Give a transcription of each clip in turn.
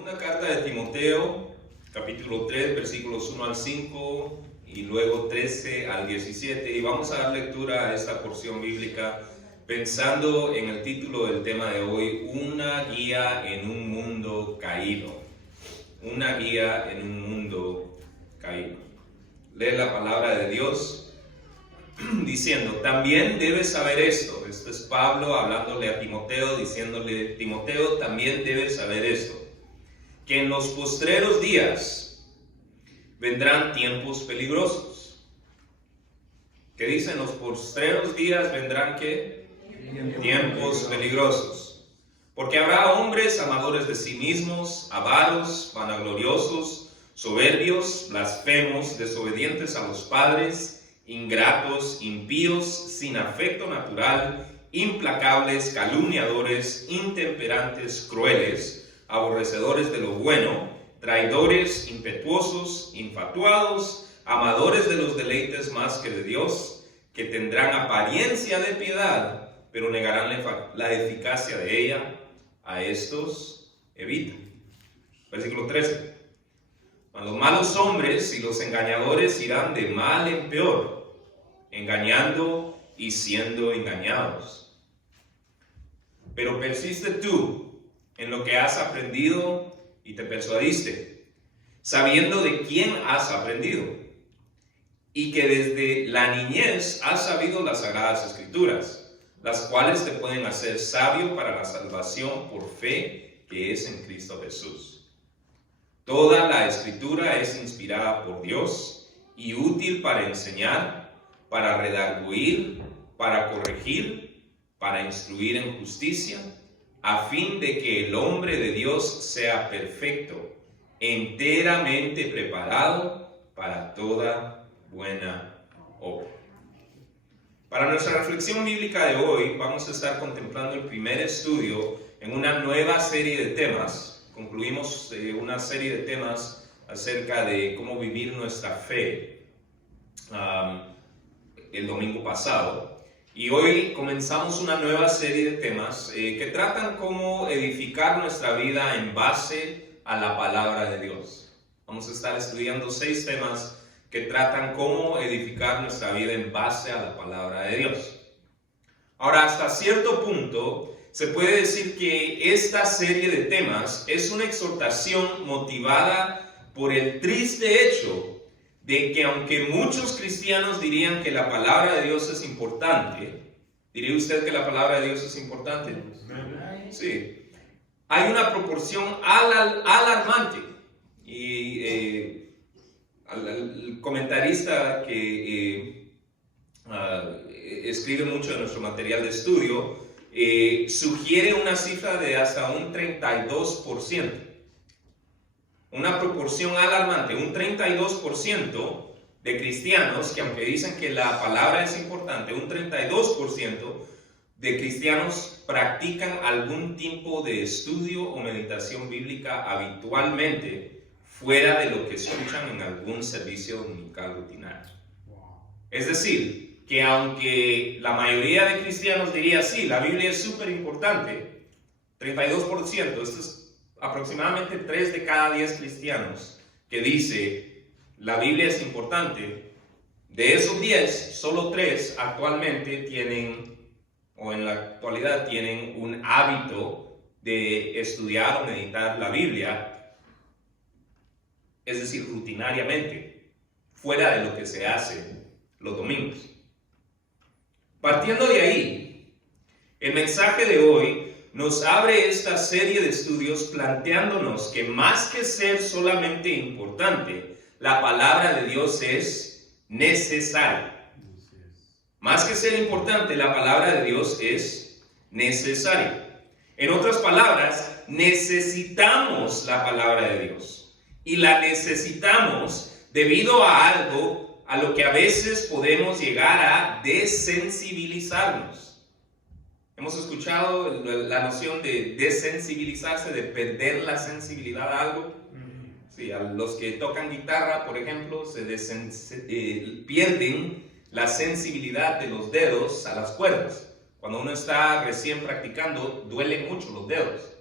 Segunda carta de Timoteo, capítulo 3, versículos 1 al 5 y luego 13 al 17. Y vamos a dar lectura a esta porción bíblica pensando en el título del tema de hoy, una guía en un mundo caído. Una guía en un mundo caído. Lee la palabra de Dios diciendo, también debes saber esto. Esto es Pablo hablándole a Timoteo, diciéndole, Timoteo, también debes saber esto, que en los postreros días vendrán tiempos peligrosos. ¿Qué dicen? Los postreros días vendrán ¿qué? Tiempos peligrosos. Porque habrá hombres amadores de sí mismos, avaros, vanagloriosos, soberbios, blasfemos, desobedientes a los padres, ingratos, impíos, sin afecto natural, implacables, calumniadores, intemperantes, crueles, aborrecedores de lo bueno, traidores, impetuosos, infatuados, amadores de los deleites más que de Dios, que tendrán apariencia de piedad, pero negarán la eficacia de ella. A estos evita. Versículo 13. Los malos hombres y los engañadores irán de mal en peor, engañando y siendo engañados. Pero persiste tú en lo que has aprendido y te persuadiste, sabiendo de quién has aprendido, y que desde la niñez has sabido las sagradas escrituras, las cuales te pueden hacer sabio para la salvación por fe que es en Cristo Jesús. Toda la escritura es inspirada por Dios y útil para enseñar, para redarguir, para corregir, para instruir en justicia, a fin de que el hombre de Dios sea perfecto, enteramente preparado para toda buena obra. Para nuestra reflexión bíblica de hoy, vamos a estar contemplando el primer estudio en una nueva serie de temas. Concluimos una serie de temas acerca de cómo vivir nuestra fe el domingo pasado. Y hoy comenzamos una nueva serie de temas que tratan cómo edificar nuestra vida en base a la palabra de Dios. Vamos a estar estudiando 6 temas que tratan cómo edificar nuestra vida en base a la palabra de Dios. Ahora, hasta cierto punto, se puede decir que esta serie de temas es una exhortación motivada por el triste hecho de que aunque muchos cristianos dirían que la palabra de Dios es importante, ¿diría usted que la palabra de Dios es importante? Sí. Hay una proporción alarmante y el comentarista que escribe mucho de nuestro material de estudio sugiere una cifra de hasta un 32%. Una proporción alarmante, un 32% de cristianos que aunque dicen que la palabra es importante, un 32% de cristianos practican algún tipo de estudio o meditación bíblica habitualmente fuera de lo que escuchan en algún servicio dominical rutinario. Es decir, que aunque la mayoría de cristianos diría, sí, la Biblia es súper importante, 32%, esto es aproximadamente 3 de cada 10 cristianos que dice, la Biblia es importante. De esos 10, solo 3 actualmente tienen, o en la actualidad tienen un hábito de estudiar o meditar la Biblia, es decir, rutinariamente, fuera de lo que se hace los domingos. Partiendo de ahí, el mensaje de hoy nos abre esta serie de estudios planteándonos que más que ser solamente importante, la palabra de Dios es necesaria. Más que ser importante, la palabra de Dios es necesaria. En otras palabras, necesitamos la palabra de Dios. Y la necesitamos debido a algo a lo que a veces podemos llegar a desensibilizarnos. Hemos escuchado la noción de desensibilizarse, de perder la sensibilidad a algo. Sí, a los que tocan guitarra, por ejemplo, pierden la sensibilidad de los dedos a las cuerdas. Cuando uno está recién practicando, duelen mucho los dedos.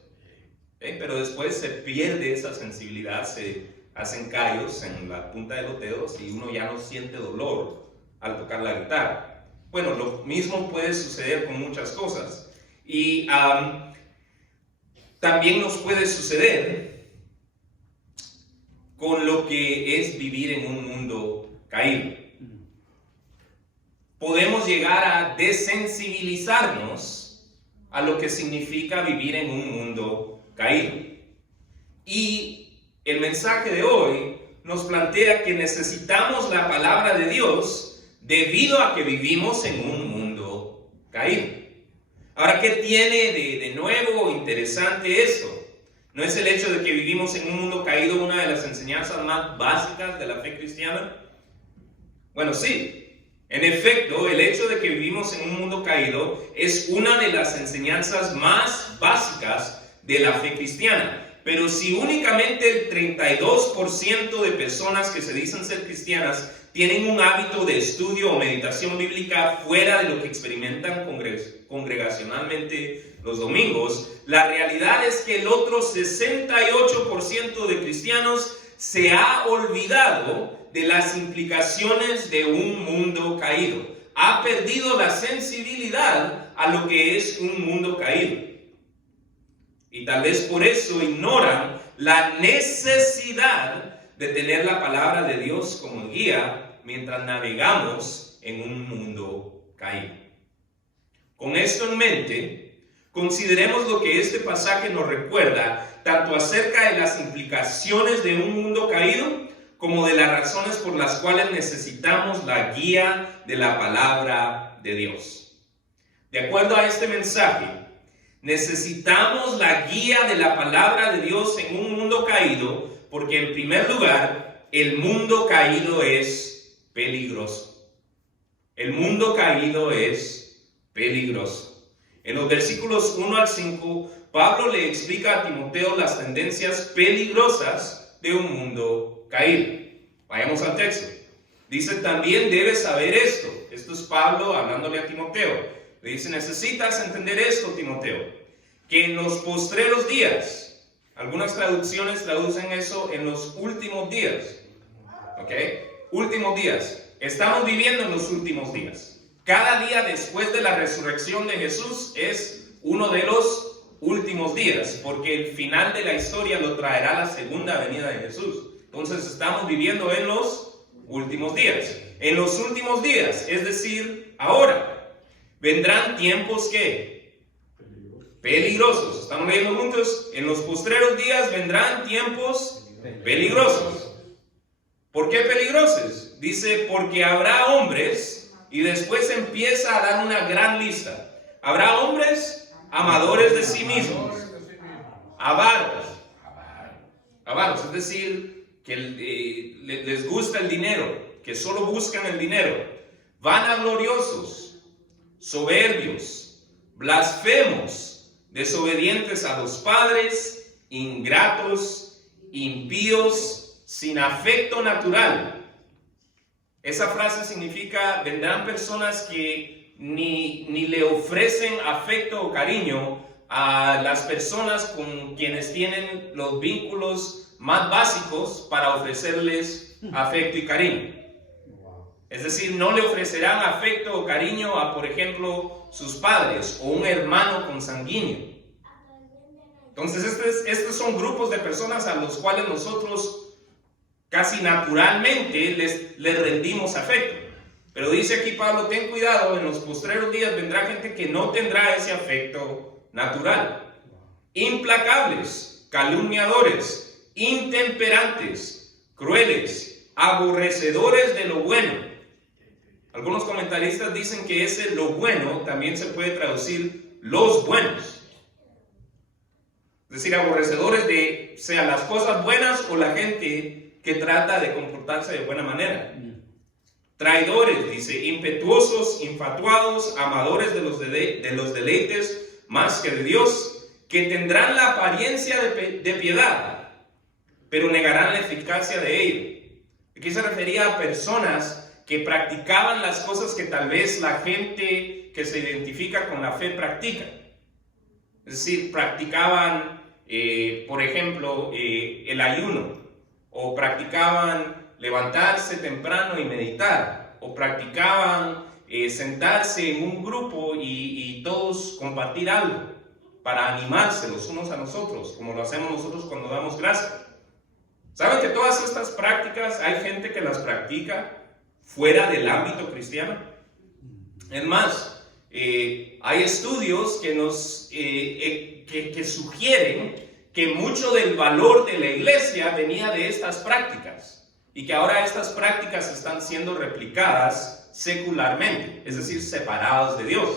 Pero después se pierde esa sensibilidad, se hacen callos en la punta de los dedos y uno ya no siente dolor al tocar la guitarra. Bueno, lo mismo puede suceder con muchas cosas. Y también nos puede suceder con lo que es vivir en un mundo caído. Podemos llegar a desensibilizarnos a lo que significa vivir en un mundo caído. Y el mensaje de hoy nos plantea que necesitamos la palabra de Dios debido a que vivimos en un mundo caído. Ahora, ¿qué tiene de nuevo interesante esto? ¿No es el hecho de que vivimos en un mundo caído una de las enseñanzas más básicas de la fe cristiana? Bueno, sí. En efecto, el hecho de que vivimos en un mundo caído es una de las enseñanzas más básicas de la fe cristiana. Pero si únicamente el 32% de personas que se dicen ser cristianas tienen un hábito de estudio o meditación bíblica fuera de lo que experimentan congregacionalmente los domingos, la realidad es que el otro 68% de cristianos se ha olvidado de las implicaciones de un mundo caído. Ha perdido la sensibilidad a lo que es un mundo caído. Y tal vez por eso ignoran la necesidad de tener la palabra de Dios como guía mientras navegamos en un mundo caído. Con esto en mente, consideremos lo que este pasaje nos recuerda, tanto acerca de las implicaciones de un mundo caído, como de las razones por las cuales necesitamos la guía de la palabra de Dios. De acuerdo a este mensaje, necesitamos la guía de la palabra de Dios en un mundo caído, porque en primer lugar, el mundo caído es peligroso. El mundo caído es peligroso. En los versículos 1 al 5, Pablo le explica a Timoteo las tendencias peligrosas de un mundo caído. Vayamos al texto. Dice, también debes saber esto. Esto es Pablo hablándole a Timoteo. Le dice, necesitas entender esto, Timoteo, que en los postreros días, algunas traducciones traducen eso en los últimos días. ¿Ok? Últimos días. Estamos viviendo en los últimos días. Cada día después de la resurrección de Jesús es uno de los últimos días, porque el final de la historia lo traerá la segunda venida de Jesús. Entonces estamos viviendo en los últimos días. En los últimos días, es decir, ahora, vendrán tiempos ¿qué? Peligrosos. Estamos leyendo juntos. En los postreros días vendrán tiempos peligrosos. ¿Por qué peligrosos? Dice, porque habrá hombres, y después empieza a dar una gran lista. Habrá hombres amadores de sí mismos, avaros, es decir, que les gusta el dinero, que solo buscan el dinero, vanagloriosos, soberbios, blasfemos, desobedientes a los padres, ingratos, impíos, sin afecto natural. Esa frase significa, vendrán personas que ni le ofrecen afecto o cariño a las personas con quienes tienen los vínculos más básicos para ofrecerles afecto y cariño. Es decir, no le ofrecerán afecto o cariño a, por ejemplo, sus padres o un hermano consanguíneo. Entonces, estos son grupos de personas a los cuales nosotros casi naturalmente les rendimos afecto. Pero dice aquí Pablo, ten cuidado, en los postreros días vendrá gente que no tendrá ese afecto natural. Implacables, calumniadores, intemperantes, crueles, aborrecedores de lo bueno. Algunos comentaristas dicen que ese lo bueno también se puede traducir los buenos. Es decir, aborrecedores de sea las cosas buenas o la gente que trata de comportarse de buena manera. Traidores, dice, impetuosos, infatuados, amadores de los deleites más que de Dios, que tendrán la apariencia de piedad, pero negarán la eficacia de ello. Aquí se refería a personas que practicaban las cosas que tal vez la gente que se identifica con la fe practica. Es decir, practicaban por ejemplo, el ayuno, o practicaban levantarse temprano y meditar, o practicaban sentarse en un grupo y todos compartir algo para animarse los unos a los otros, como lo hacemos nosotros cuando damos gracias. ¿Saben que todas estas prácticas hay gente que las practica fuera del ámbito cristiano? Es más, hay estudios que que sugieren que mucho del valor de la iglesia venía de estas prácticas y que ahora estas prácticas están siendo replicadas secularmente, es decir, separados de Dios.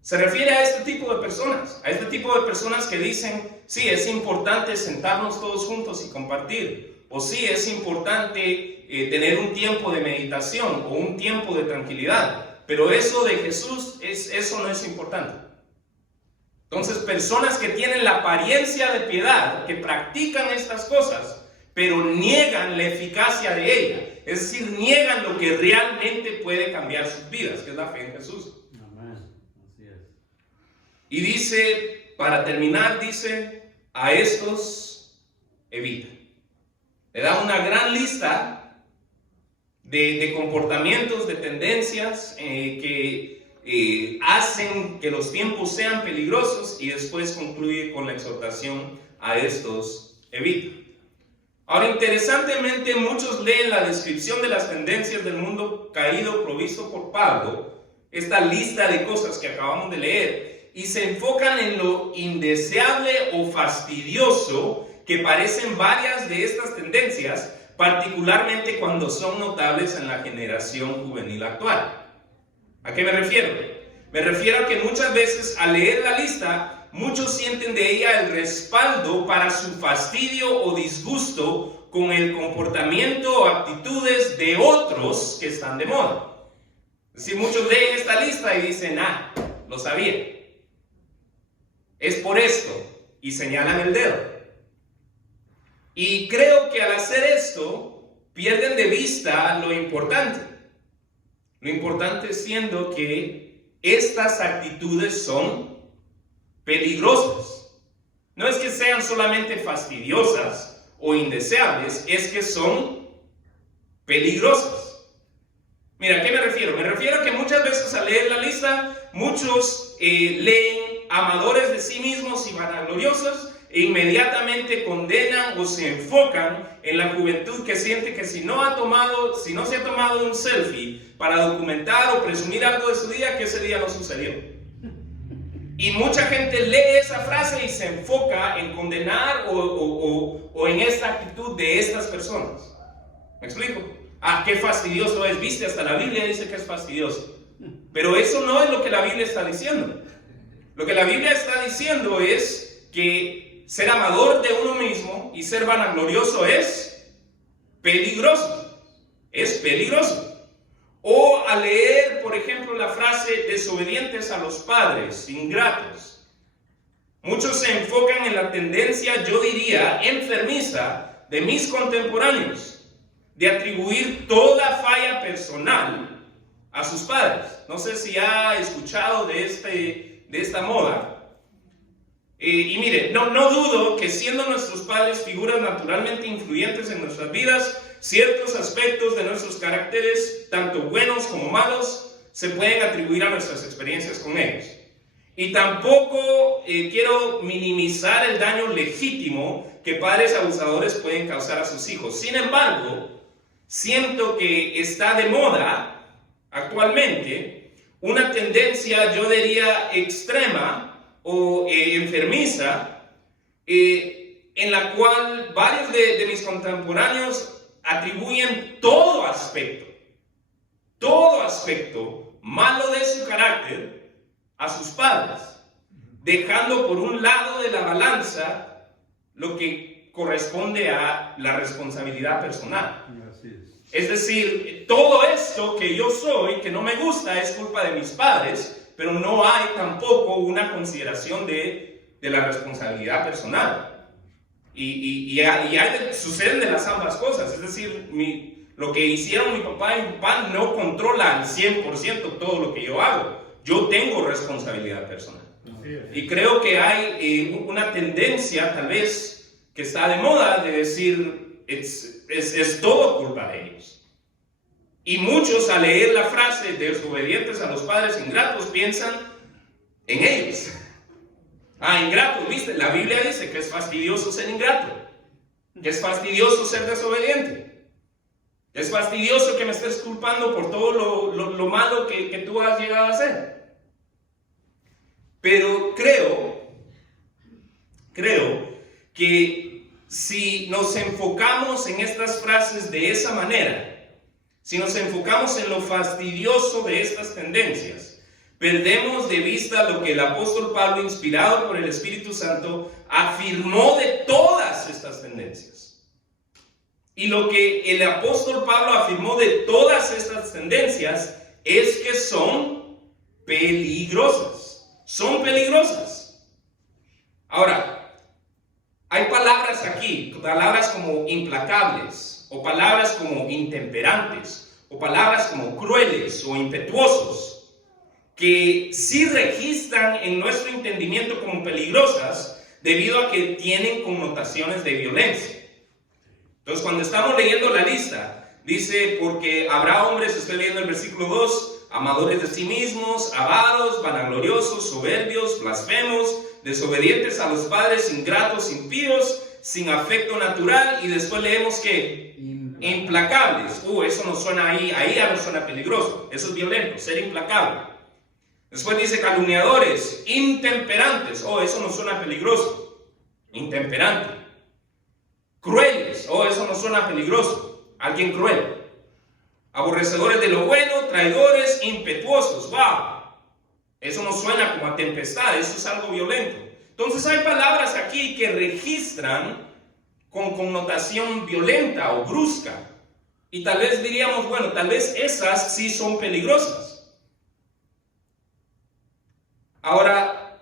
Se refiere a este tipo de personas que dicen, sí, es importante sentarnos todos juntos y compartir, o sí, es importante tener un tiempo de meditación o un tiempo de tranquilidad, pero eso de Jesús, eso no es importante. Entonces, personas que tienen la apariencia de piedad, que practican estas cosas, pero niegan la eficacia de ella, es decir, niegan lo que realmente puede cambiar sus vidas, que es la fe en Jesús. Y dice, para terminar, dice, a estos evita. Le da una gran lista de comportamientos, de tendencias que hacen que los tiempos sean peligrosos, y después concluye con la exhortación a estos evita. Ahora, interesantemente, muchos leen la descripción de las tendencias del mundo caído provisto por Pablo, esta lista de cosas que acabamos de leer, y se enfocan en lo indeseable o fastidioso que parecen varias de estas tendencias, particularmente cuando son notables en la generación juvenil actual. ¿A qué me refiero? Me refiero a que muchas veces al leer la lista, muchos sienten de ella el respaldo para su fastidio o disgusto con el comportamiento o actitudes de otros que están de moda. Es decir, muchos leen esta lista y dicen, lo sabía. Es por esto, y señalan el dedo. Y creo que al hacer esto, pierden de vista lo importante. Lo importante siendo que estas actitudes son peligrosas. No es que sean solamente fastidiosas o indeseables, es que son peligrosas. Mira, ¿a qué me refiero? Me refiero a que muchas veces al leer la lista, muchos leen amadores de sí mismos y vanagloriosos, e inmediatamente condenan o se enfocan en la juventud que siente que si no se ha tomado un selfie para documentar o presumir algo de su día, que ese día no sucedió. Y mucha gente lee esa frase y se enfoca en condenar o en esta actitud de estas personas. ¿Me explico? Qué fastidioso es, viste, hasta la Biblia dice que es fastidioso. Pero eso no es lo que la Biblia está diciendo. Lo que la Biblia está diciendo es que ser amador de uno mismo y ser vanaglorioso es peligroso. Es peligroso. O al leer, por ejemplo, la frase desobedientes a los padres, ingratos. Muchos se enfocan en la tendencia, yo diría, enfermiza de mis contemporáneos, de atribuir toda falla personal a sus padres. No sé si ha escuchado de esta moda. Y mire, no dudo que siendo nuestros padres figuras naturalmente influyentes en nuestras vidas, ciertos aspectos de nuestros caracteres, tanto buenos como malos, se pueden atribuir a nuestras experiencias con ellos. Y tampoco quiero minimizar el daño legítimo que padres abusadores pueden causar a sus hijos. Sin embargo, siento que está de moda actualmente una tendencia, yo diría, extrema o enfermiza, en la cual varios de mis contemporáneos atribuyen todo aspecto malo de su carácter a sus padres, dejando por un lado de la balanza lo que corresponde a la responsabilidad personal. Es decir, todo esto que yo soy, que no me gusta, es culpa de mis padres, pero no hay tampoco una consideración de la responsabilidad personal. Suceden de las ambas cosas. Es decir, lo que hicieron mi papá y mi papá no controla al 100% todo lo que yo hago. Yo tengo responsabilidad personal. Y creo que hay una tendencia, tal vez, que está de moda de decir, es todo culpa de ellos. Y muchos al leer la frase desobedientes a los padres ingratos piensan en ellos. Ingratos, ¿viste? La Biblia dice que es fastidioso ser ingrato, que es fastidioso ser desobediente. Es fastidioso que me estés culpando por todo lo malo que tú has llegado a hacer. Pero creo que si nos enfocamos en estas frases de esa manera, si nos enfocamos en lo fastidioso de estas tendencias, perdemos de vista lo que el apóstol Pablo, inspirado por el Espíritu Santo, afirmó de todas estas tendencias. Y lo que el apóstol Pablo afirmó de todas estas tendencias es que son peligrosas. Son peligrosas. Ahora, hay palabras aquí, palabras como implacables, o palabras como intemperantes, o palabras como crueles o impetuosos, que sí registran en nuestro entendimiento como peligrosas debido a que tienen connotaciones de violencia. Entonces, cuando estamos leyendo la lista, dice, porque habrá hombres, estoy leyendo el versículo 2, amadores de sí mismos, avaros, vanagloriosos, soberbios, blasfemos, desobedientes a los padres, ingratos, impíos, sin afecto natural, y después leemos que implacables. Eso no suena ahí ya no suena peligroso, eso es violento, ser implacable. Después dice calumniadores, intemperantes. Eso no suena peligroso, intemperante. Crueles. Eso no suena peligroso, alguien cruel. Aborrecedores de lo bueno, traidores, impetuosos. Eso no suena como a tempestad, eso es algo violento. Entonces hay palabras aquí que registran con connotación violenta o brusca. Y tal vez diríamos, bueno, tal vez esas sí son peligrosas. Ahora,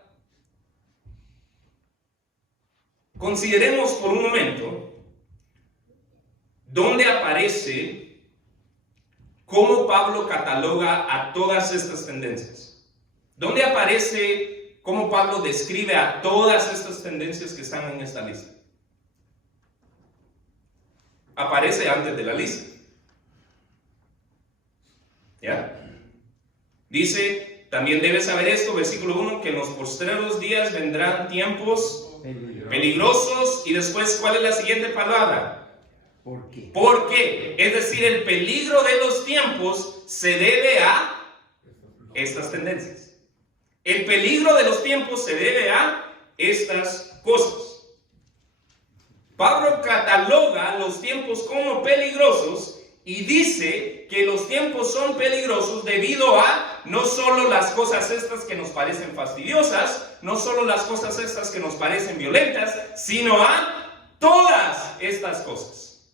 consideremos por un momento dónde aparece cómo Pablo cataloga a todas estas tendencias. ¿Dónde aparece cómo Pablo describe a todas estas tendencias que están en esta lista? Aparece antes de la lista. ¿Ya? Dice, también debes saber esto, versículo 1, que en los postreros días vendrán tiempos peligrosos. Y después, ¿cuál es la siguiente palabra? ¿Por qué? ¿Por qué? Es decir, el peligro de los tiempos se debe a estas tendencias. El peligro de los tiempos se debe a estas cosas. Pablo cataloga los tiempos como peligrosos y dice que los tiempos son peligrosos debido a no solo las cosas estas que nos parecen fastidiosas, no solo las cosas estas que nos parecen violentas, sino a todas estas cosas.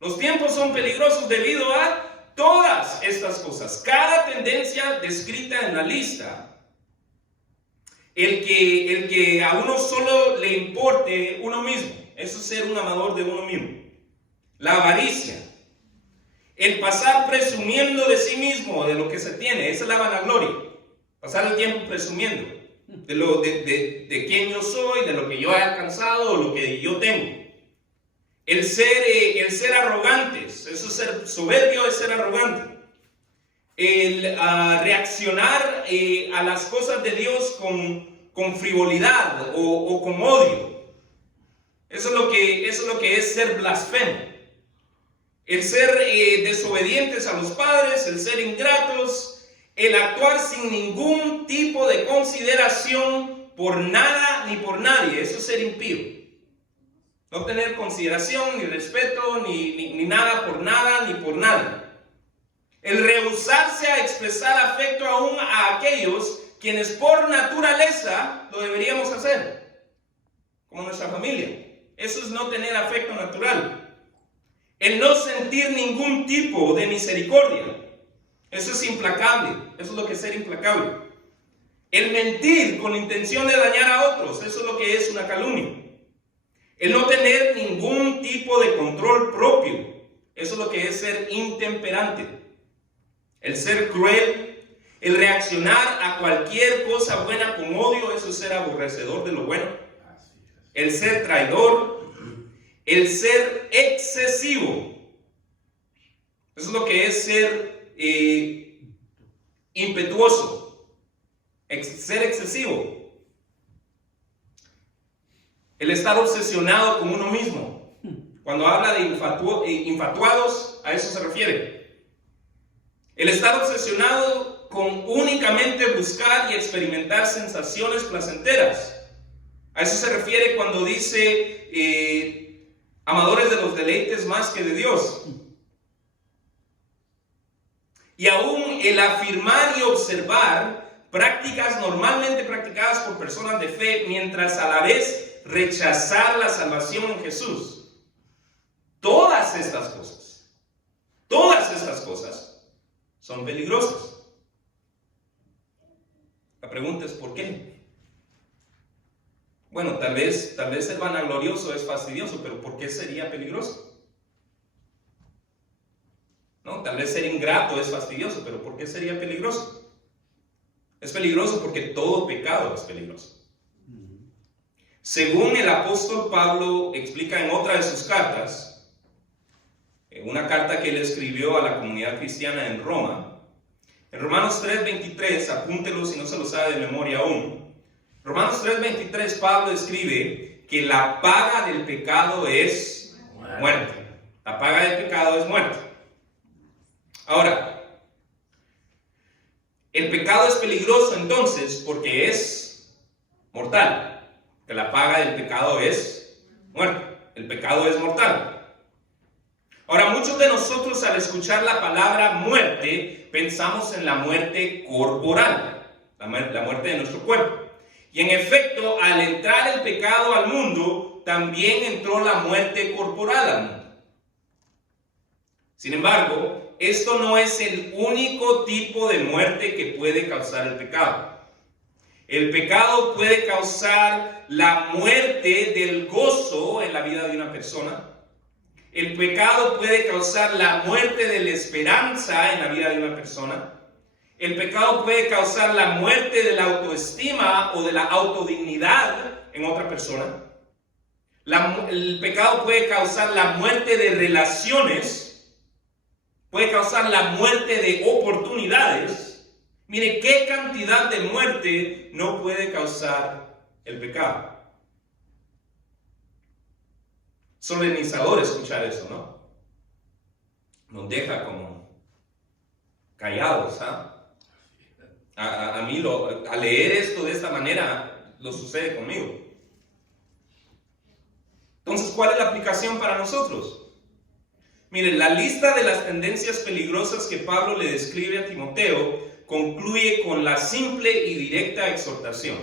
Los tiempos son peligrosos debido a todas estas cosas. Cada tendencia descrita en la lista, el que a uno solo le importe uno mismo, eso es ser un amador de uno mismo. La avaricia, el pasar presumiendo de sí mismo, de lo que se tiene, esa es la vanagloria. Pasar el tiempo presumiendo de quién yo soy, de lo que yo he alcanzado o lo que yo tengo. El ser arrogantes, eso es ser soberbio, es ser arrogante. El reaccionar a las cosas de Dios con frivolidad o con odio. Eso es lo que es ser blasfemo. El ser desobedientes a los padres, el ser ingratos, el actuar sin ningún tipo de consideración por nada ni por nadie, eso es ser impío. No tener consideración, ni respeto, ni nada por nada, ni por nadie. El rehusarse a expresar afecto aún a aquellos quienes por naturaleza lo deberíamos hacer, como nuestra familia. Eso es no tener afecto natural. El no sentir ningún tipo de misericordia. Eso es implacable. Eso es lo que es ser implacable. El mentir con intención de dañar a otros. Eso es lo que es una calumnia. El no tener ningún tipo de control propio. Eso es lo que es ser intemperante. El ser cruel, El reaccionar a cualquier cosa buena con odio, eso es ser aborrecedor de lo bueno. El ser traidor, el ser excesivo. Eso es lo que es ser impetuoso, ser excesivo. El estar obsesionado con uno mismo. Cuando habla de infatuados, a eso se refiere. El estar obsesionado con únicamente buscar y experimentar sensaciones placenteras. A eso se refiere cuando dice amadores de los deleites más que de Dios. Y aún el afirmar y observar prácticas normalmente practicadas por personas de fe, mientras a la vez rechazar la salvación en Jesús. Todas estas cosas son peligrosas. La pregunta es ¿por qué? Bueno, tal vez ser vanaglorioso es fastidioso, pero ¿por qué sería peligroso? ¿No? Tal vez ser ingrato es fastidioso, pero ¿por qué sería peligroso? Es peligroso porque todo pecado es peligroso. Según el apóstol Pablo explica en otra de sus cartas, en una carta que él escribió a la comunidad cristiana en Roma, en Romanos 3:23, apúntelo si no se lo sabe de memoria aún. Romanos 3:23, Pablo escribe que la paga del pecado es muerte. La paga del pecado es muerte. Ahora, el pecado es peligroso entonces porque es mortal. Que la paga del pecado es muerte. El pecado es mortal. Ahora, muchos de nosotros al escuchar la palabra muerte, pensamos en la muerte corporal, la muerte de nuestro cuerpo. Y en efecto, al entrar el pecado al mundo, también entró la muerte corporal al mundo. Sin embargo, esto no es el único tipo de muerte que puede causar el pecado. El pecado puede causar la muerte del gozo en la vida de una persona. El pecado puede causar la muerte de la esperanza en la vida de una persona. El pecado puede causar la muerte de la autoestima o de la autodignidad en otra persona. El pecado puede causar la muerte de relaciones. Puede causar la muerte de oportunidades. Mire, qué cantidad de muerte no puede causar el pecado. Solemnizador escuchar eso, ¿no? Nos deja como callados, ¿ah? A mí al leer esto de esta manera, lo sucede conmigo. Entonces, ¿cuál es la aplicación para nosotros? Miren, la lista de las tendencias peligrosas que Pablo le describe a Timoteo concluye con la simple y directa exhortación.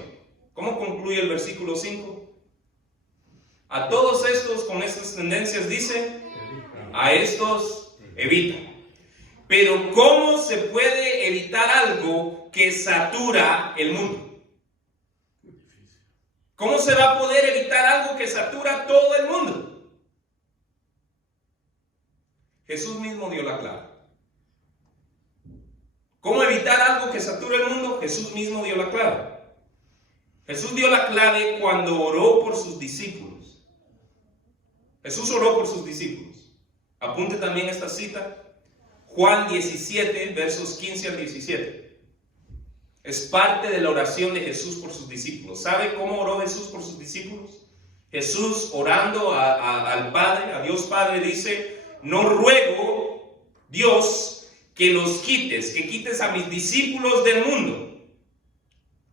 ¿Cómo concluye el versículo 5? A todos estos con estas tendencias dice, a estos evita. Pero ¿cómo se puede evitar algo que satura el mundo? ¿Cómo se va a poder evitar algo que satura todo el mundo? Jesús mismo dio la clave. ¿Cómo evitar algo que satura el mundo? Jesús mismo dio la clave. Jesús dio la clave cuando oró por sus discípulos. Jesús oró por sus discípulos. Apunte también esta cita. Juan 17, versos 15 al 17. Es parte de la oración de Jesús por sus discípulos. ¿Sabe cómo oró Jesús por sus discípulos? Jesús orando al Padre, a Dios Padre, dice: no ruego, Dios, que los quites, que quites a mis discípulos del mundo,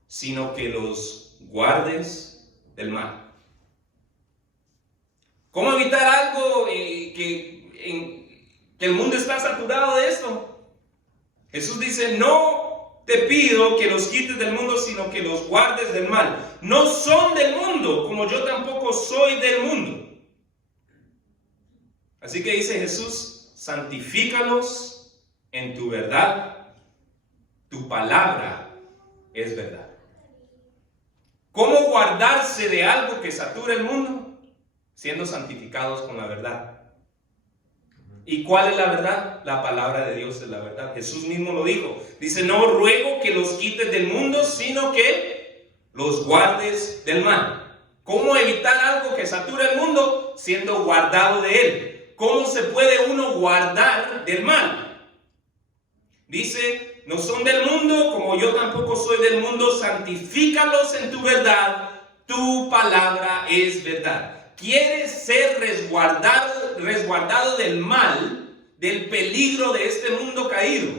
sino que los guardes del mal. ¿Cómo evitar algo que el mundo está saturado de esto? Jesús dice: no te pido que los quites del mundo, sino que los guardes del mal. No son del mundo, como yo tampoco soy del mundo. Así que dice Jesús: santifícalos en tu verdad, tu palabra es verdad. ¿Cómo guardarse de algo que satura el mundo? Siendo santificados con la verdad. ¿Y cuál es la verdad? La palabra de Dios es la verdad. Jesús mismo lo dijo. Dice, no ruego que los quites del mundo, sino que los guardes del mal. ¿Cómo evitar algo que satura el mundo? Siendo guardado de él. ¿Cómo se puede uno guardar del mal? Dice, no son del mundo, como yo tampoco soy del mundo, santifícalos en tu verdad, tu palabra es verdad. ¿Quieres ser resguardado del mal, del peligro de este mundo caído?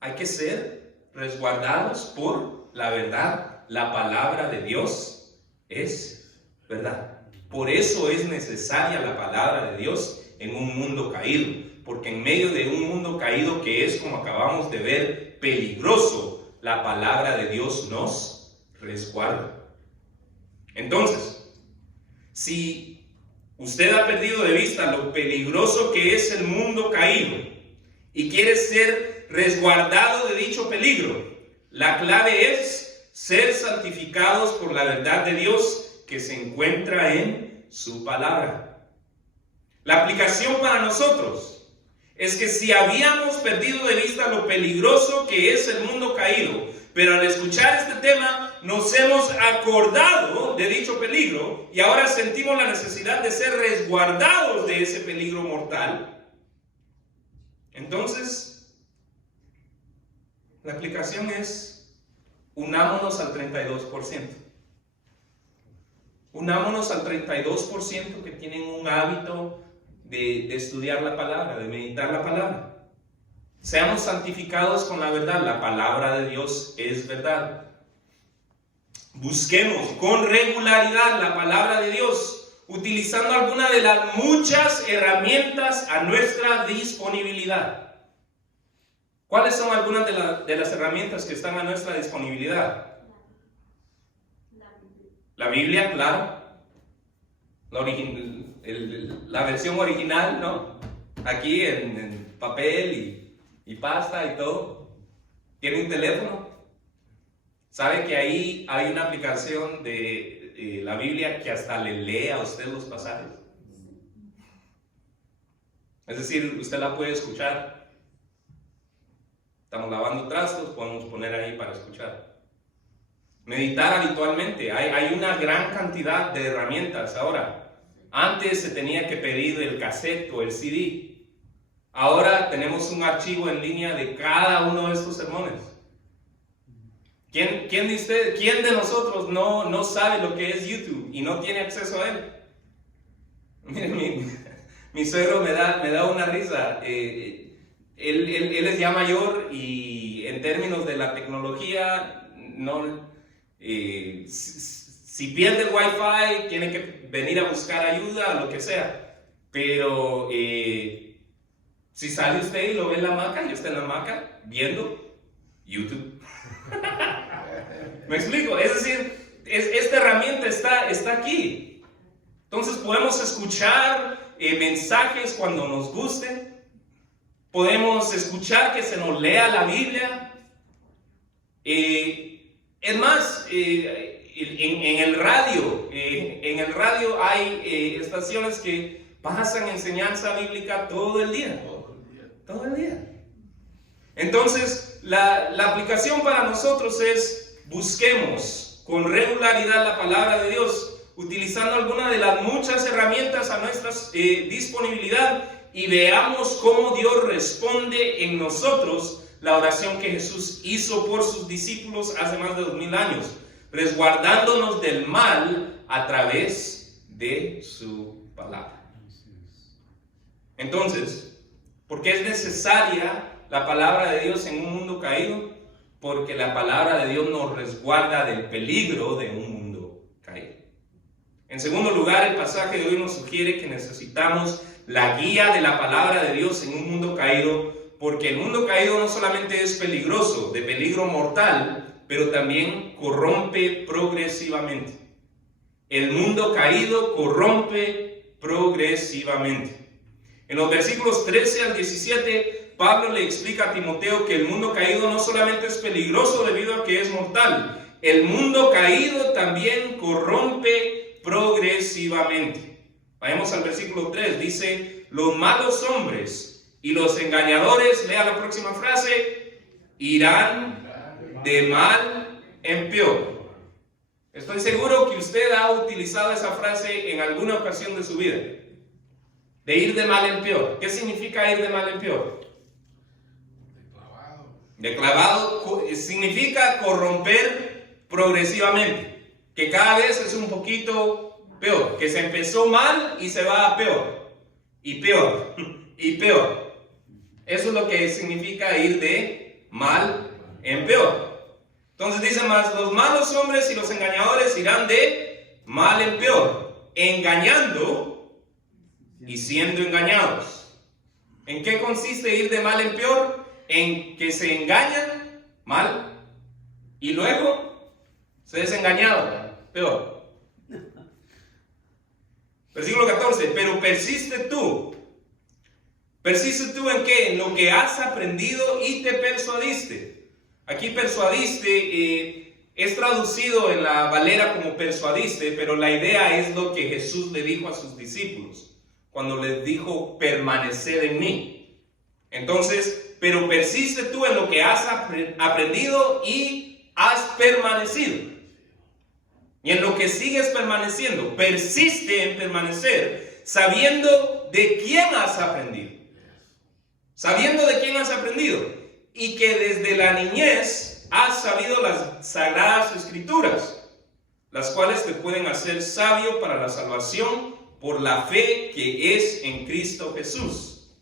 Hay que ser resguardados por la verdad. La palabra de Dios es verdad. Por eso es necesaria la palabra de Dios en un mundo caído. Porque en medio de un mundo caído que es, como acabamos de ver, peligroso, la palabra de Dios nos resguarda. Entonces, si usted ha perdido de vista lo peligroso que es el mundo caído y quiere ser resguardado de dicho peligro, la clave es ser santificados por la verdad de Dios que se encuentra en su palabra. La aplicación para nosotros es que si habíamos perdido de vista lo peligroso que es el mundo caído, pero al escuchar este tema nos hemos acordado de dicho peligro y ahora sentimos la necesidad de ser resguardados de ese peligro mortal, entonces la aplicación es: unámonos al 32%. Unámonos al 32% que tienen un hábito de estudiar la palabra, de meditar la palabra. Seamos santificados con la verdad. La palabra de Dios es verdad. Busquemos con regularidad la palabra de Dios, utilizando alguna de las muchas herramientas a nuestra disponibilidad. ¿Cuáles son algunas de las herramientas que están a nuestra disponibilidad? La Biblia, claro. La versión original, ¿no? Aquí en papel y pasta y todo. ¿Tiene un teléfono? ¿Sabe que ahí hay una aplicación de la Biblia que hasta le lee a usted los pasajes? Es decir, usted la puede escuchar. Estamos lavando trastos, podemos poner ahí para escuchar. Meditar habitualmente. Hay una gran cantidad de herramientas ahora. Antes se tenía que pedir el cassette o el CD. Ahora tenemos un archivo en línea de cada uno de estos sermones. ¿Quién de nosotros no sabe lo que es YouTube y no tiene acceso a él? Miren, mi suegro me da una risa. Él es ya mayor y en términos de la tecnología, si pierde el Wi-Fi, tiene que venir a buscar ayuda, lo que sea. Pero si sale usted y lo ve en la hamaca, y está en la hamaca viendo YouTube. ¿Me explico? Es decir, esta herramienta está aquí. Entonces podemos escuchar mensajes cuando nos guste. Podemos escuchar que se nos lea la Biblia. Es más, en el radio hay estaciones que pasan enseñanza bíblica todo el día. Todo el día. Entonces, la aplicación para nosotros es: busquemos con regularidad la palabra de Dios, utilizando alguna de las muchas herramientas a nuestra disponibilidad, y veamos cómo Dios responde en nosotros la oración que Jesús hizo por sus discípulos hace más de 2000 años, resguardándonos del mal a través de su palabra. Entonces, ¿por qué es necesaria la palabra de Dios en un mundo caído? Porque la palabra de Dios nos resguarda del peligro de un mundo caído. En segundo lugar, el pasaje de hoy nos sugiere que necesitamos la guía de la palabra de Dios en un mundo caído, porque el mundo caído no solamente es peligroso, de peligro mortal, pero también corrompe progresivamente. El mundo caído corrompe progresivamente. En los versículos 13 al 17, Pablo le explica a Timoteo que el mundo caído no solamente es peligroso debido a que es mortal, el mundo caído también corrompe progresivamente. Vayamos al versículo 3, dice, los malos hombres y los engañadores, lea la próxima frase, irán de mal en peor. Estoy seguro que usted ha utilizado esa frase en alguna ocasión de su vida, de ir de mal en peor. ¿Qué significa ir de mal en peor? De clavado significa corromper progresivamente, que cada vez es un poquito peor, que se empezó mal y se va a peor, y peor, y peor. Eso es lo que significa ir de mal en peor. Entonces dice más, los malos hombres y los engañadores irán de mal en peor, engañando y siendo engañados. ¿En qué consiste ir de mal en peor? En que se engañan mal y luego se desengañaron, peor. Versículo 14, pero persiste tú. ¿Persiste tú en qué? En lo que has aprendido y te persuadiste. Aquí persuadiste es traducido en la Valera como persuadiste, pero la idea es lo que Jesús le dijo a sus discípulos cuando les dijo permaneced en mí. Entonces, pero persiste tú en lo que has aprendido y has permanecido. Y en lo que sigues permaneciendo, persiste en permanecer, sabiendo de quién has aprendido. Sabiendo de quién has aprendido. Y que desde la niñez has sabido las sagradas escrituras, las cuales te pueden hacer sabio para la salvación por la fe que es en Cristo Jesús.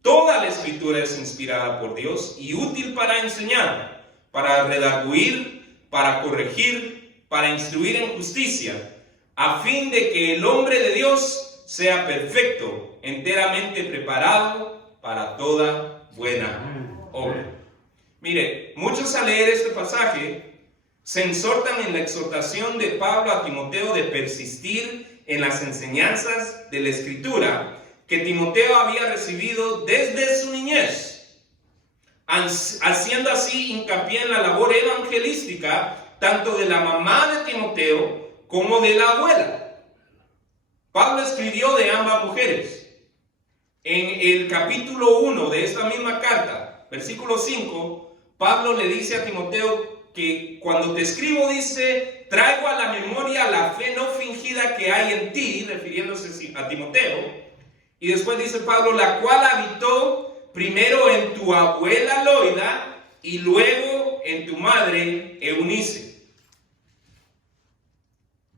Toda la escritura es inspirada por Dios y útil para enseñar, para redarguir, para corregir, para instruir en justicia, a fin de que el hombre de Dios sea perfecto, enteramente preparado para toda buena obra. Mire, muchos al leer este pasaje se exhortan en la exhortación de Pablo a Timoteo de persistir en las enseñanzas de la Escritura que Timoteo había recibido desde su niñez, haciendo así hincapié en la labor evangelística tanto de la mamá de Timoteo como de la abuela. Pablo escribió de ambas mujeres. En el capítulo 1 de esta misma carta, versículo 5, Pablo le dice a Timoteo que cuando te escribo, dice, traigo a la memoria la fe no fingida que hay en ti, refiriéndose a Timoteo. Y después dice Pablo, la cual habitó primero en tu abuela Loida y luego en tu madre Eunice.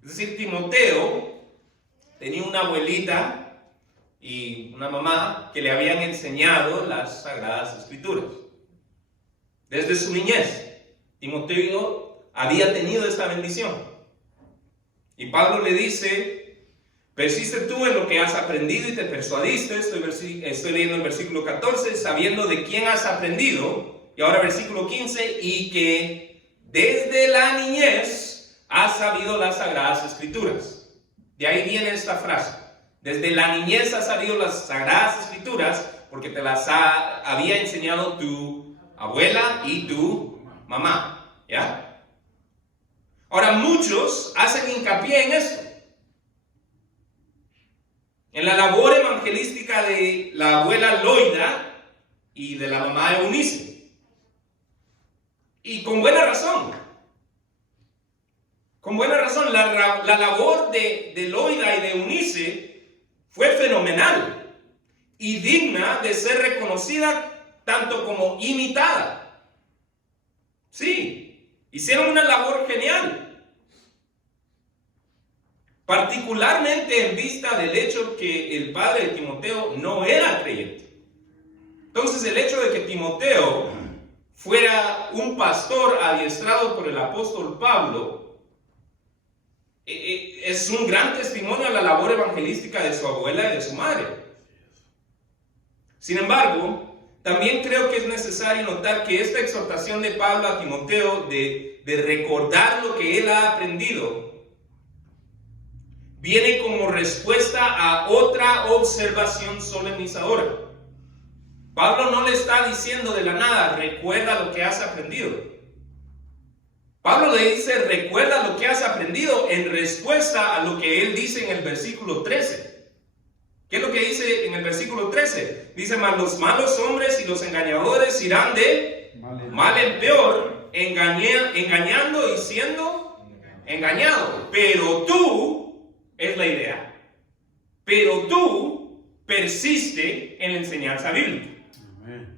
Es decir, Timoteo tenía una abuelita y una mamá que le habían enseñado las sagradas escrituras. Desde su niñez, Timoteo había tenido esta bendición. Y Pablo le dice, persiste tú en lo que has aprendido y te persuadiste. Estoy leyendo el versículo 14, sabiendo de quién has aprendido. Y ahora versículo 15, y que desde la niñez has sabido las sagradas escrituras. De ahí viene esta frase. Desde la niñez has sabido las sagradas escrituras porque te las había enseñado tu abuela y tu mamá. ¿Ya? Ahora muchos hacen hincapié en esto. En la labor evangelística de la abuela Loida y de la mamá Eunice. Y con buena razón. Con buena razón. La labor de Loida y de Eunice fue fenomenal y digna de ser reconocida tanto como imitada. Sí, hicieron una labor genial. Particularmente en vista del hecho que el padre de Timoteo no era creyente. Entonces el hecho de que Timoteo fuera un pastor adiestrado por el apóstol Pablo es un gran testimonio a la labor evangelística de su abuela y de su madre. Sin embargo, también creo que es necesario notar que esta exhortación de Pablo a Timoteo de recordar lo que él ha aprendido viene como respuesta a otra observación solemnizadora. Pablo no le está diciendo de la nada, recuerda lo que has aprendido. Pablo le dice, recuerda lo que has aprendido en respuesta a lo que él dice en el versículo 13. ¿Qué es lo que dice en el versículo 13? Dice, mas los malos hombres y los engañadores irán de mal en peor, engañando y siendo engañado. Pero tú, es la idea, pero tú persiste en la enseñanza bíblica.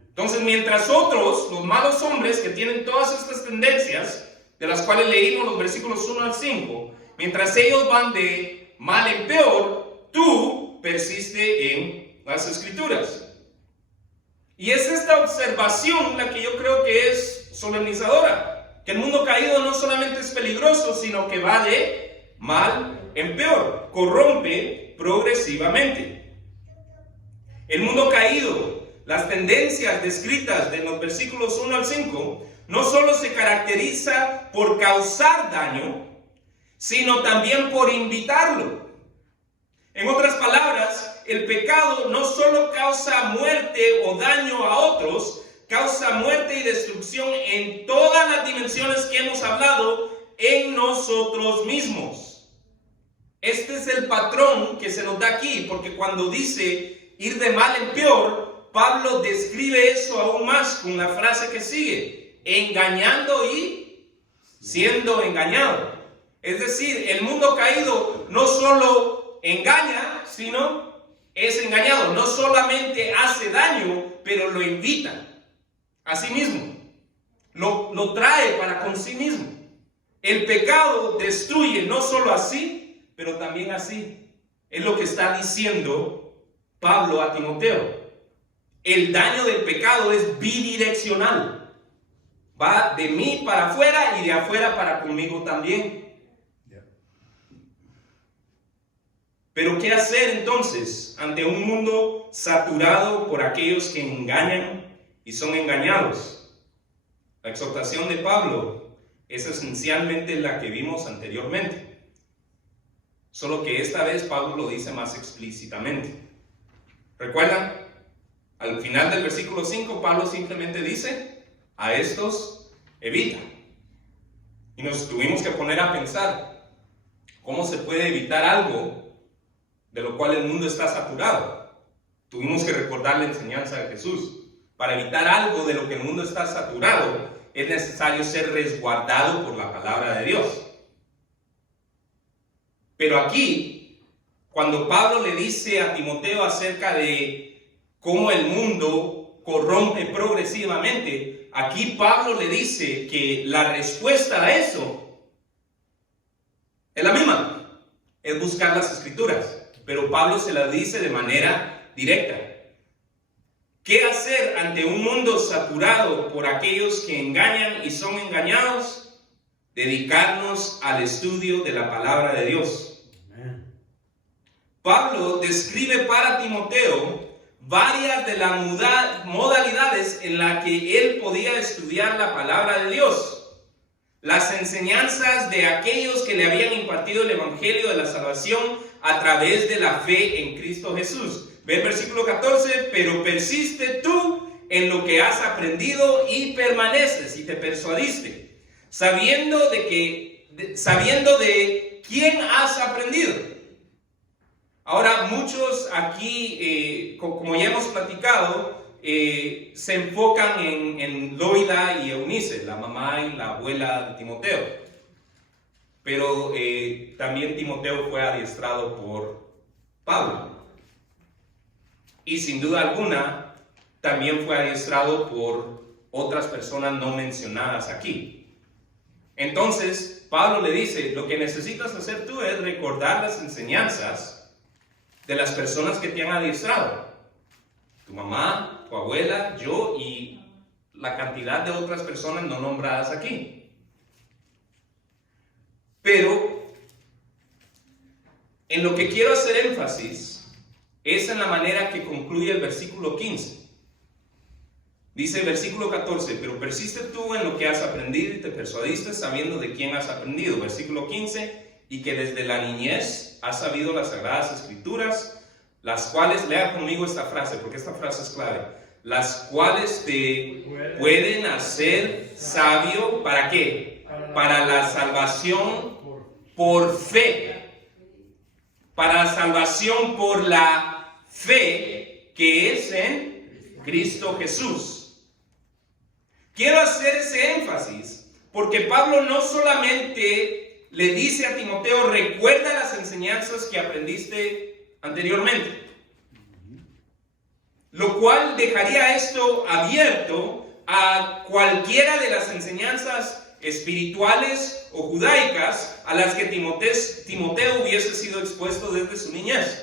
Entonces, mientras otros, los malos hombres que tienen todas estas tendencias, de las cuales leímos los versículos 1 al 5, mientras ellos van de mal en peor, tú persiste en las Escrituras. Y es esta observación la que yo creo que es solemnizadora, que el mundo caído no solamente es peligroso, sino que va de mal en peor, corrompe progresivamente. El mundo caído, las tendencias descritas de los versículos 1 al 5, no solo se caracteriza por causar daño, sino también por invitarlo. En otras palabras, el pecado no solo causa muerte o daño a otros, causa muerte y destrucción en todas las dimensiones que hemos hablado en nosotros mismos. Este es el patrón que se nos da aquí, porque cuando dice ir de mal en peor, Pablo describe eso aún más con la frase que sigue: engañando y siendo engañado. Es decir, el mundo caído no solo engaña, sino es engañado. No solamente hace daño, pero lo invita a sí mismo. Lo trae para con sí mismo. El pecado destruye no solo así, pero también así. Es lo que está diciendo Pablo a Timoteo. El daño del pecado es bidireccional. Va de mí para afuera y de afuera para conmigo también. Pero ¿qué hacer entonces ante un mundo saturado por aquellos que engañan y son engañados? La exhortación de Pablo es esencialmente la que vimos anteriormente, solo que esta vez Pablo lo dice más explícitamente. ¿Recuerdan? Al final del versículo 5, Pablo simplemente dice: a estos evita. Y nos tuvimos que poner a pensar, ¿cómo se puede evitar algo de lo cual el mundo está saturado? Tuvimos que recordar la enseñanza de Jesús. Para evitar algo de lo que el mundo está saturado, es necesario ser resguardado por la palabra de Dios. Pero aquí, cuando Pablo le dice a Timoteo acerca de cómo el mundo corrompe progresivamente, aquí Pablo le dice que la respuesta a eso es la misma, es buscar las Escrituras. Pero Pablo se las dice de manera directa. ¿Qué hacer ante un mundo saturado por aquellos que engañan y son engañados? Dedicarnos al estudio de la palabra de Dios. Pablo describe para Timoteo varias de las modalidades en las que él podía estudiar la palabra de Dios. Las enseñanzas de aquellos que le habían impartido el evangelio de la salvación a través de la fe en Cristo Jesús. Ve el versículo 14: pero persiste tú en lo que has aprendido y permaneces, y te persuadiste, sabiendo de quién has aprendido. Ahora, muchos aquí, como ya hemos platicado, se enfocan en Loida y Eunice, la mamá y la abuela de Timoteo. Pero también Timoteo fue adiestrado por Pablo. Y sin duda alguna, también fue adiestrado por otras personas no mencionadas aquí. Entonces, Pablo le dice: lo que necesitas hacer tú es recordar las enseñanzas de las personas que te han adiestrado. Tu mamá, tu abuela, yo y la cantidad de otras personas no nombradas aquí. Pero en lo que quiero hacer énfasis es en la manera que concluye el versículo 15. Dice el versículo 14: pero persiste tú en lo que has aprendido y te persuadiste sabiendo de quién has aprendido. Versículo 15: y que desde la niñez has sabido las sagradas escrituras, las cuales, lea conmigo esta frase, porque esta frase es clave, las cuales te pueden hacer sabio, ¿para qué? Para la salvación por fe. Para la salvación por la fe que es en Cristo Jesús. Quiero hacer ese énfasis porque Pablo no solamente le dice a Timoteo, recuerda las enseñanzas que aprendiste anteriormente, lo cual dejaría esto abierto a cualquiera de las enseñanzas espirituales o judaicas a las que Timoteo hubiese sido expuesto desde su niñez.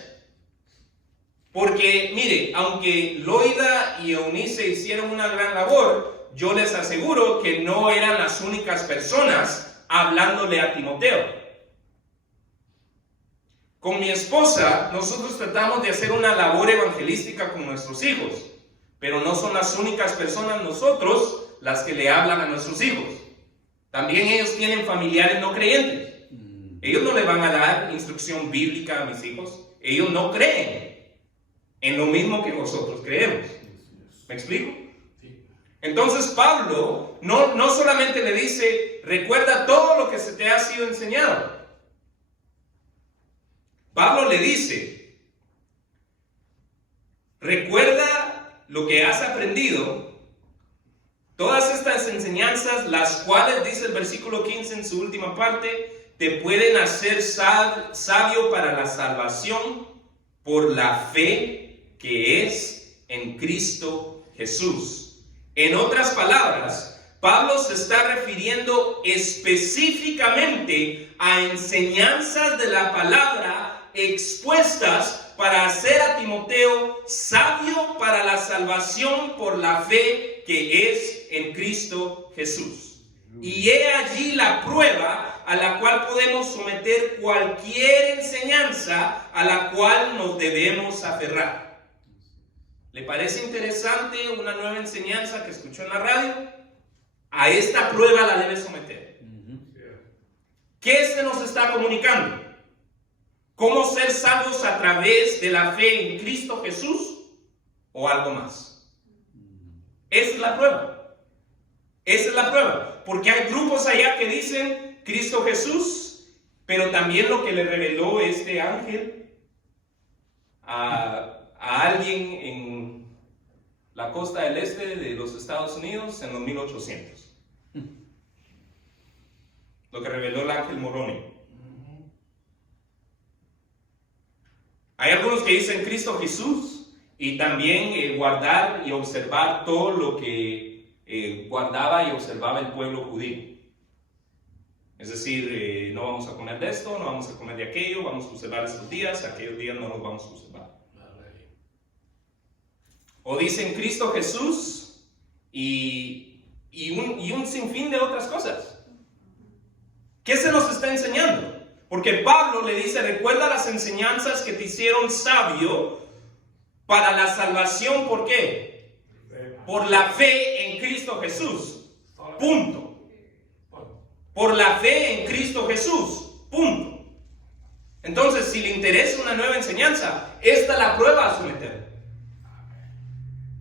Porque, mire, aunque Loida y Eunice hicieron una gran labor, yo les aseguro que no eran las únicas personas hablándole a Timoteo. Con mi esposa, nosotros tratamos de hacer una labor evangelística con nuestros hijos, pero no son las únicas personas nosotros las que le hablan a nuestros hijos. También ellos tienen familiares no creyentes. Ellos no le van a dar instrucción bíblica a mis hijos. Ellos no creen en lo mismo que nosotros creemos. ¿Me explico? Entonces Pablo no solamente le dice, recuerda todo lo que se te ha sido enseñado. Pablo le dice, recuerda lo que has aprendido, todas estas enseñanzas, las cuales, dice el versículo 15 en su última parte, te pueden hacer sabio para la salvación por la fe que es en Cristo Jesús. En otras palabras, Pablo se está refiriendo específicamente a enseñanzas de la palabra expuestas para hacer a Timoteo sabio para la salvación por la fe que es en Cristo Jesús. Y he allí la prueba a la cual podemos someter cualquier enseñanza a la cual nos debemos aferrar. ¿Le parece interesante una nueva enseñanza que escuchó en la radio? A esta prueba la debe someter. ¿Qué se nos está comunicando? ¿Cómo ser salvos a través de la fe en Cristo Jesús o algo más? Esa es la prueba. Esa es la prueba. Porque hay grupos allá que dicen Cristo Jesús, pero también lo que le reveló este ángel a alguien en la costa del este de los Estados Unidos en los 1800. Lo que reveló el ángel Moroni. Hay algunos que dicen Cristo Jesús y también guardar y observar todo lo que guardaba y observaba el pueblo judío. Es decir, no vamos a comer de esto, no vamos a comer de aquello, vamos a observar estos días, aquellos días no los vamos a observar. O dicen Cristo Jesús y un sinfín de otras cosas. ¿Qué se nos está enseñando? Porque Pablo le dice, recuerda las enseñanzas que te hicieron sabio para la salvación. ¿Por qué? Por la fe en Cristo Jesús. Punto. Por la fe en Cristo Jesús. Punto. Entonces, si le interesa una nueva enseñanza, esta la prueba a someter.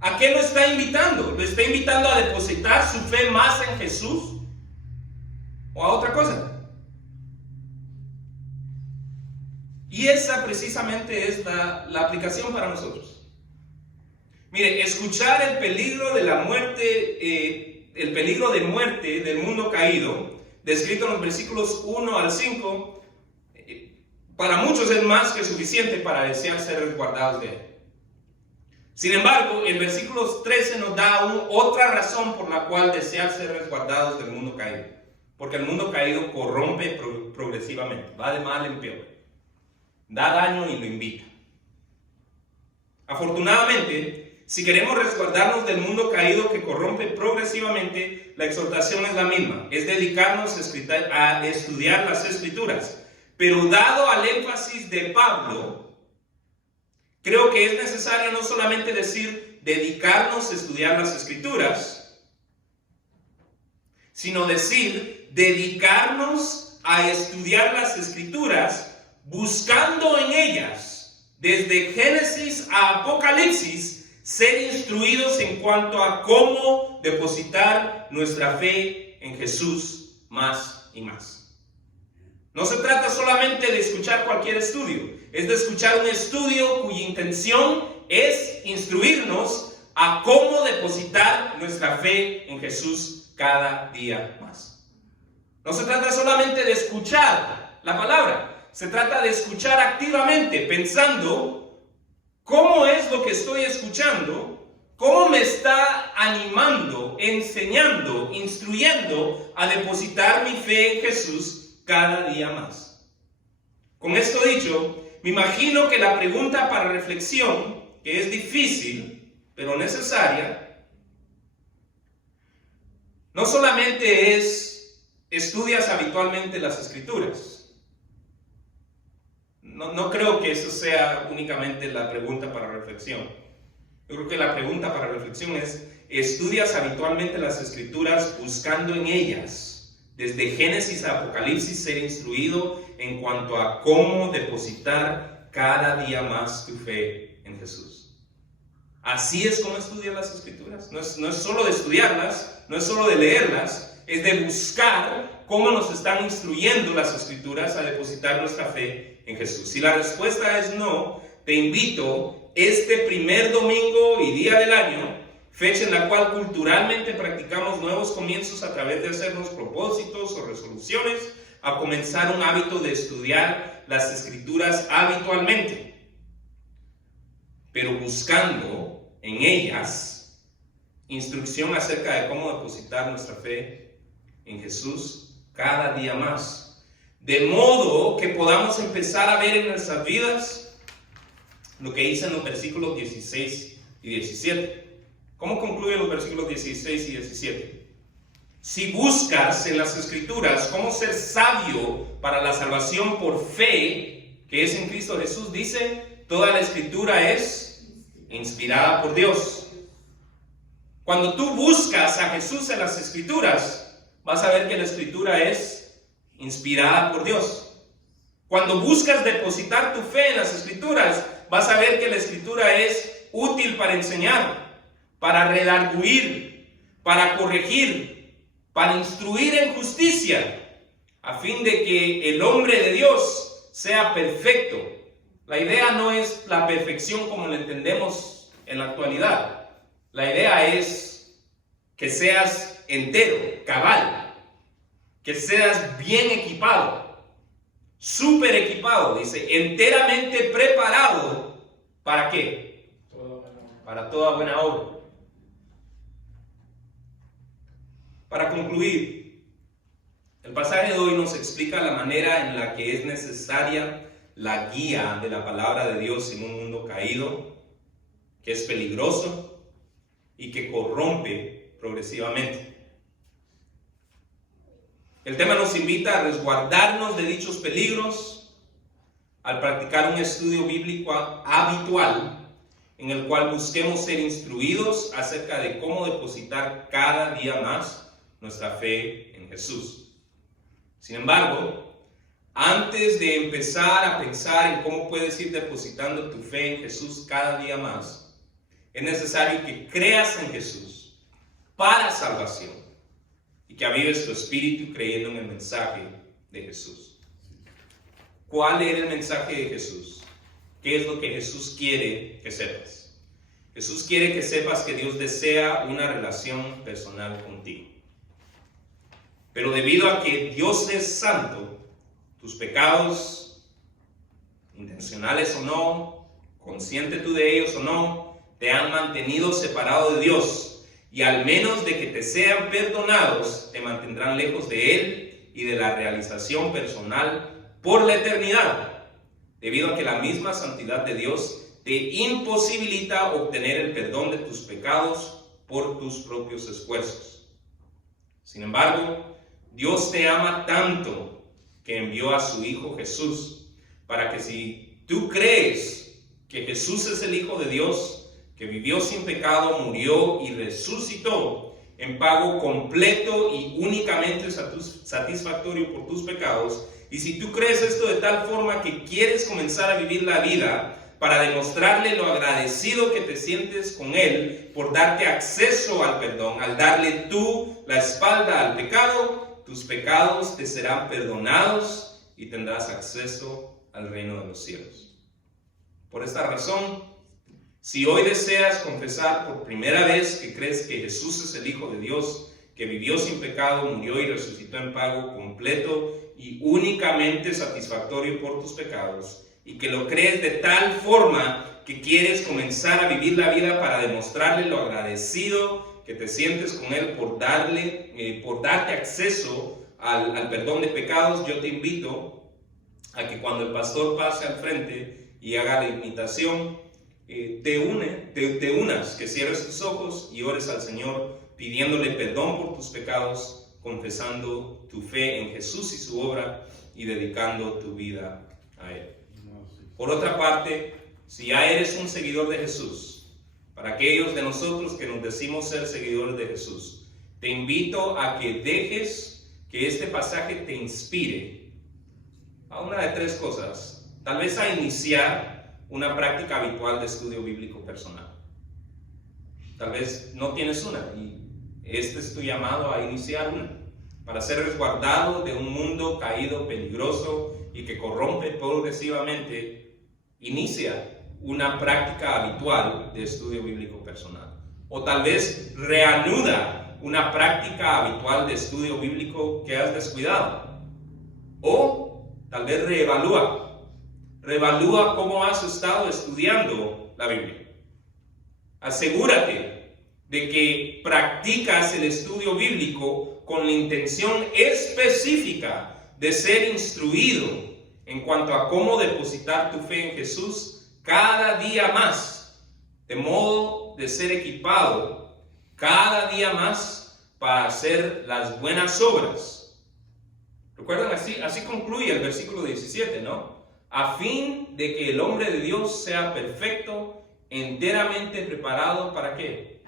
¿A qué lo está invitando? ¿Lo está invitando a depositar su fe más en Jesús? ¿O a otra cosa? Y esa precisamente es la aplicación para nosotros. Mire, escuchar el peligro de la muerte, el peligro de muerte del mundo caído, descrito en los versículos 1 al 5, para muchos es más que suficiente para desear ser resguardados de él. Sin embargo, el versículo 13 nos da otra razón por la cual desear ser resguardados del mundo caído. Porque el mundo caído corrompe progresivamente, va de mal en peor. Da daño y lo invita. Afortunadamente, si queremos resguardarnos del mundo caído que corrompe progresivamente, la exhortación es la misma, es dedicarnos a estudiar las Escrituras. Pero dado al énfasis de Pablo, creo que es necesario no solamente decir dedicarnos a estudiar las Escrituras, sino decir dedicarnos a estudiar las Escrituras buscando en ellas, desde Génesis a Apocalipsis, ser instruidos en cuanto a cómo depositar nuestra fe en Jesús más y más. No se trata solamente de escuchar cualquier estudio, es de escuchar un estudio cuya intención es instruirnos a cómo depositar nuestra fe en Jesús cada día más. No se trata solamente de escuchar la palabra, se trata de escuchar activamente, pensando cómo es lo que estoy escuchando, cómo me está animando, enseñando, instruyendo a depositar mi fe en Jesús cada día más. Con esto dicho, me imagino que la pregunta para reflexión, que es difícil, pero necesaria, no solamente es: ¿estudias habitualmente las Escrituras? No creo que eso sea únicamente la pregunta para reflexión. Yo creo que la pregunta para reflexión es: ¿estudias habitualmente las Escrituras buscando en ellas, desde Génesis a Apocalipsis, ser instruido en cuanto a cómo depositar cada día más tu fe en Jesús? Así es como estudias las Escrituras. No es solo de estudiarlas, no es solo de leerlas, es de buscar cómo nos están instruyendo las Escrituras a depositar nuestra fe en Jesús. Si la respuesta es no, te invito este primer domingo y día del año, fecha en la cual culturalmente practicamos nuevos comienzos a través de hacernos propósitos o resoluciones, a comenzar un hábito de estudiar las Escrituras habitualmente, pero buscando en ellas instrucción acerca de cómo depositar nuestra fe en Jesús cada día más, de modo que podamos empezar a ver en nuestras vidas lo que dicen los versículos 16 y 17. ¿Cómo concluyen los versículos 16 y 17? Si buscas en las Escrituras cómo ser sabio para la salvación por fe, que es en Cristo Jesús, dice: toda la Escritura es inspirada por Dios. Cuando tú buscas a Jesús en las Escrituras, vas a ver que la Escritura es inspirada por Dios. Cuando buscas depositar tu fe en las Escrituras, vas a ver que la Escritura es útil para enseñar, para redarguir, para corregir, para instruir en justicia, a fin de que el hombre de Dios sea perfecto. La idea no es la perfección como la entendemos en la actualidad. La idea es que seas entero, cabal, que seas bien equipado, súper equipado, dice, enteramente preparado. ¿Para qué? Para toda buena obra. Para concluir, el pasaje de hoy nos explica la manera en la que es necesaria la guía de la palabra de Dios en un mundo caído, que es peligroso y que corrompe progresivamente. El tema nos invita a resguardarnos de dichos peligros al practicar un estudio bíblico habitual en el cual busquemos ser instruidos acerca de cómo depositar cada día más nuestra fe en Jesús. Sin embargo, antes de empezar a pensar en cómo puedes ir depositando tu fe en Jesús cada día más, es necesario que creas en Jesús para salvación y que avives tu espíritu creyendo en el mensaje de Jesús. ¿Cuál era el mensaje de Jesús? ¿Qué es lo que Jesús quiere que sepas? Jesús quiere que sepas que Dios desea una relación personal contigo. Pero debido a que Dios es santo, tus pecados, intencionales o no, consciente tú de ellos o no, te han mantenido separado de Dios, y al menos de que te sean perdonados, te mantendrán lejos de Él y de la realización personal por la eternidad, debido a que la misma santidad de Dios te imposibilita obtener el perdón de tus pecados por tus propios esfuerzos. Sin embargo, Dios te ama tanto que envió a su Hijo Jesús, para que si tú crees que Jesús es el Hijo de Dios, que vivió sin pecado, murió y resucitó en pago completo y únicamente satisfactorio por tus pecados, y si tú crees esto de tal forma que quieres comenzar a vivir la vida para demostrarle lo agradecido que te sientes con Él por darte acceso al perdón, al darle tú la espalda al pecado, tus pecados te serán perdonados y tendrás acceso al reino de los cielos. Por esta razón, si hoy deseas confesar por primera vez que crees que Jesús es el Hijo de Dios, que vivió sin pecado, murió y resucitó en pago completo y únicamente satisfactorio por tus pecados, y que lo crees de tal forma que quieres comenzar a vivir la vida para demostrarle lo agradecido que te sientes con Él por darte acceso al perdón de pecados, yo te invito a que cuando el pastor pase al frente y haga la invitación, te unas, que cierres tus ojos y ores al Señor pidiéndole perdón por tus pecados, confesando tu fe en Jesús y su obra y dedicando tu vida a Él. Por otra parte, si ya eres un seguidor de Jesús, para aquellos de nosotros que nos decimos ser seguidores de Jesús, te invito a que dejes que este pasaje te inspire a una de tres cosas. Tal vez a iniciar una práctica habitual de estudio bíblico personal. Tal vez no tienes una y este es tu llamado a iniciar una, para ser resguardado de un mundo caído, peligroso y que corrompe progresivamente. Inicia una práctica habitual de estudio bíblico personal. O tal vez reanuda una práctica habitual de estudio bíblico que has descuidado. O tal vez reevalúa cómo has estado estudiando la Biblia. Asegúrate de que practicas el estudio bíblico con la intención específica de ser instruido en cuanto a cómo depositar tu fe en Jesús cada día más, de modo de ser equipado cada día más para hacer las buenas obras. ¿Recuerdan? Así concluye el versículo 17, ¿no? A fin de que el hombre de Dios sea perfecto, enteramente preparado, ¿para qué?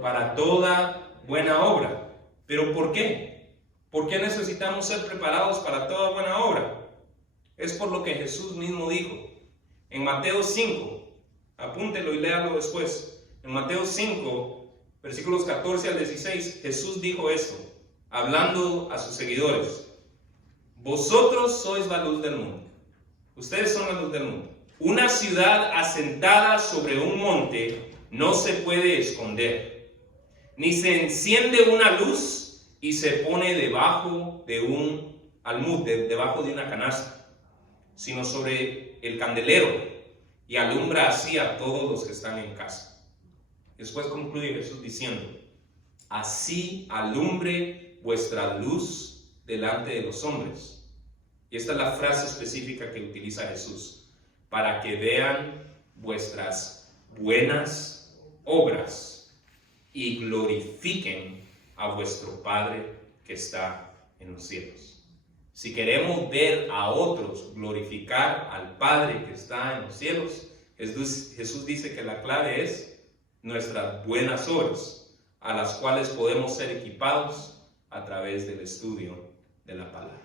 Para toda buena obra. ¿Pero por qué? ¿Por qué necesitamos ser preparados para toda buena obra? Es por lo que Jesús mismo dijo. En Mateo 5, apúntelo y léalo después. En Mateo 5, versículos 14 al 16, Jesús dijo esto, hablando a sus seguidores. Vosotros sois la luz del mundo. Ustedes son la luz del mundo. Una ciudad asentada sobre un monte no se puede esconder, ni se enciende una luz y se pone debajo de un almud, debajo de una canasta, sino sobre el candelero, y alumbra así a todos los que están en casa. Después concluye Jesús diciendo, así alumbre vuestra luz delante de los hombres. Y esta es la frase específica que utiliza Jesús, para que vean vuestras buenas obras y glorifiquen a vuestro Padre que está en los cielos. Si queremos ver a otros glorificar al Padre que está en los cielos, Jesús dice que la clave es nuestras buenas obras, a las cuales podemos ser equipados a través del estudio de la palabra.